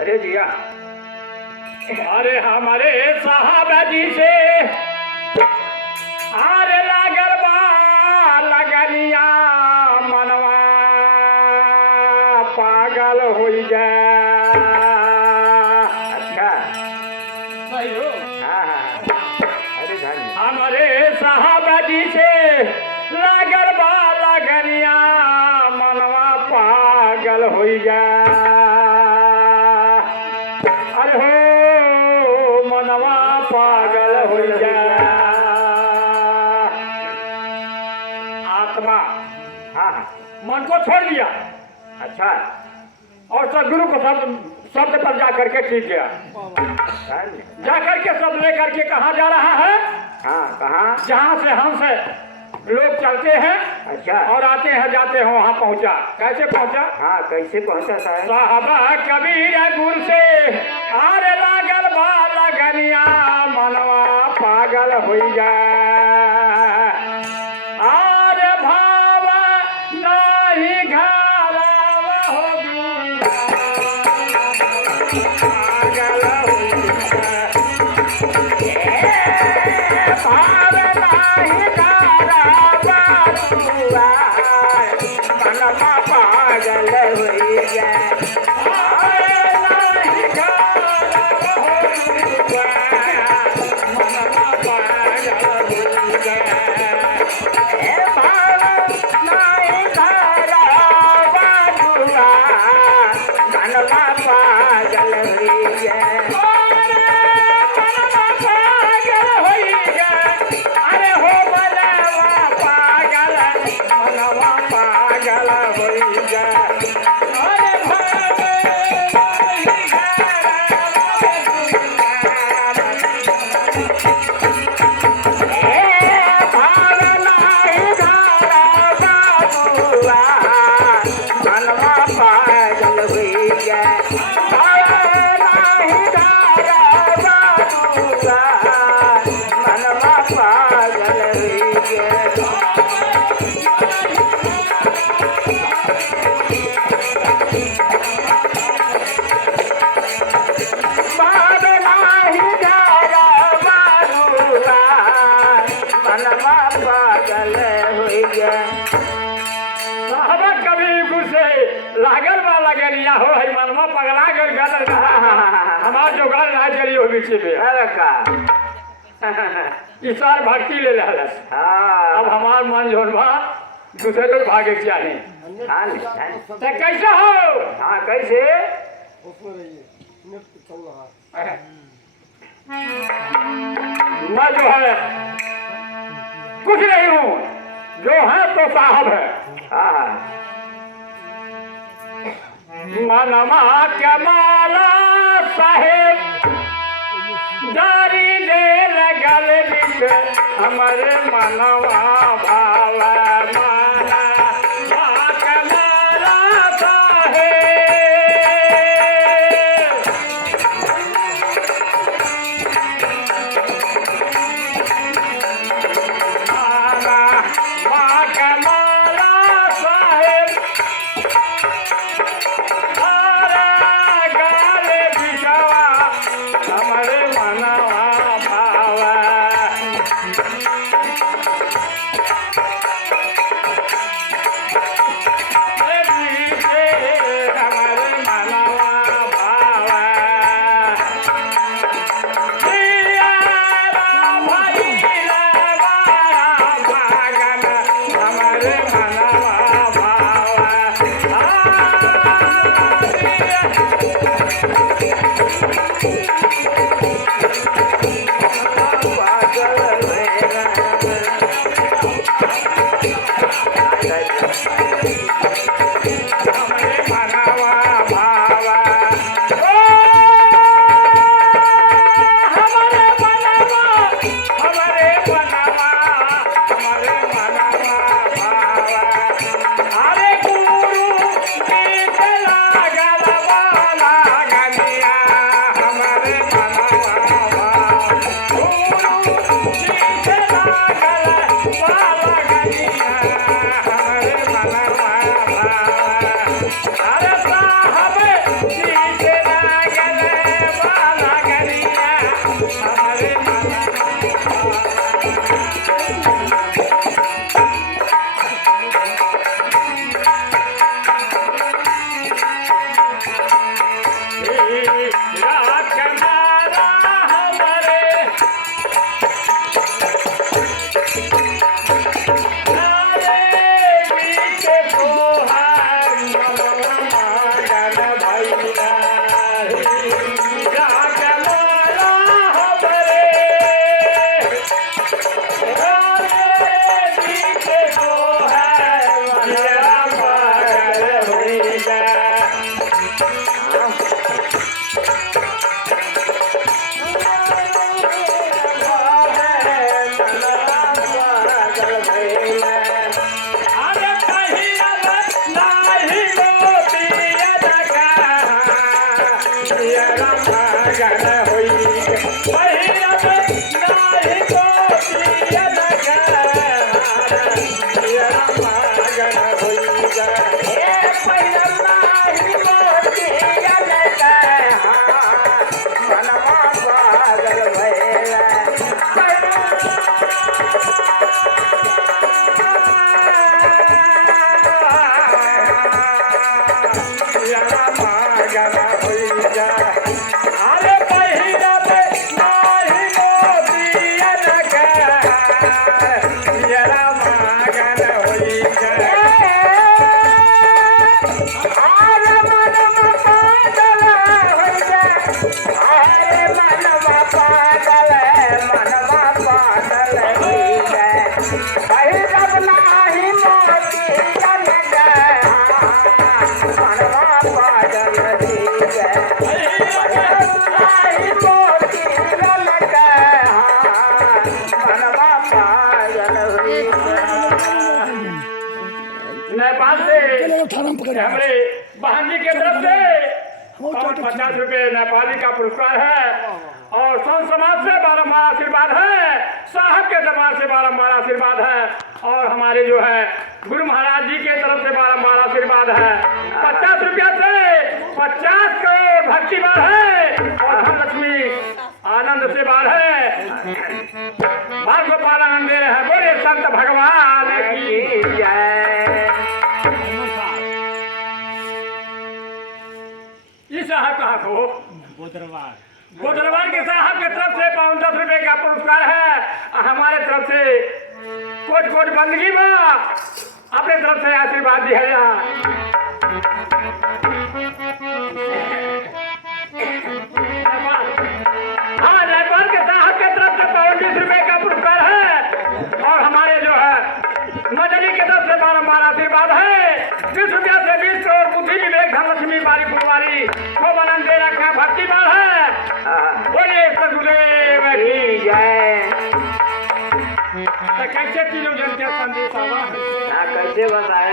अरे जिया, अरे हमारे साहब जी से अरे लागल बा लगनिया मनवा पागल हो गया। अच्छा, सही हो। हाँ हाँ, अरे धन्य। हमारे साहब जी से लागल बा लगनिया मनवा पागल हो गया। अरे हो मनवा पागल हो गया। आत्मा हाँ हाँ, मन को छोड़ दिया अच्छा, और सदगुरु को शब्द पर जा करके ठीक गया। धन्य। जा करके सब लेकर के कहाँ जा रहा है? हाँ, कहाँ? जहाँ से हंस लोग चलते हैं अच्छा, और आते हैं जाते हैं वहाँ पहुँचा। कैसे पहुँचा? हाँ, कैसे पहुँचा साहब? साहबा कबीर गुर से आरे लागल बा लगनिया मनवा पागल हो गया। आरे भाव नाही घरवा हो पागल हो गया। भाव नाही घरवा मनवा पागल हो गया। लागल बा लगनिया हो है मनवा पगला गल गल। हमार जो गल ना चली हो बीच में अरे का? ईश्वर भक्ति ले लहलस। हाँ, अब हमार मन जोन बा दूसरे लोग भागे चाहे। धन्य, धन्य। तो कैसा हो? हाँ, कैसे? मैं जो है कुछ नहीं हूँ, जो है तो साहब है। हाँ हाँ, मनवा के माला साहेब दारी दे लगल बिच हमारे मनवा भावा माला के माला साहेब। माला के माला साहेब हमारे मनवा भावा। हमारे मनवा नेपाल से हमारे बहन जी की तरफ से 50 रुपए नेपाली का पुरस्कार है और संत समाज से बारंबार आशीर्वाद है, साहब के दरबार से बारंबार आशीर्वाद है और हमारे जो है गुरु महाराज जी के तरफ से बारंबार आशीर्वाद है। 50 रुपया से 50 करोड़ भक्ति बार है और धनलक्ष्मी आनंद से बार है। भाग गोपाल आनंद दे रहे हैं। बोले संत भगवान की जय। ये साहब कहाँ को गोदरवार के साहब की तरफ से 10 रुपए का पुरस्कार है। हमारे तरफ से कोट कोट बंदगी में अपने तरफ से आशीर्वाद दिया जा। हाँ, नेपाल के साहब की तरफ से 20 रुपए का पुरस्कार है और हमारे जो है मदनी की तरफ से बारंबार आशीर्वाद है। 20 रुपया से 20 करोड़ बुद्धि विवेक धनलक्ष्मी बारी फुलवारी खूब आनंद दे रखा भक्ति बार है। बोले सदगुरुदेव की जय। कैसे तीनों जन के संदेश आवा कैसे बताए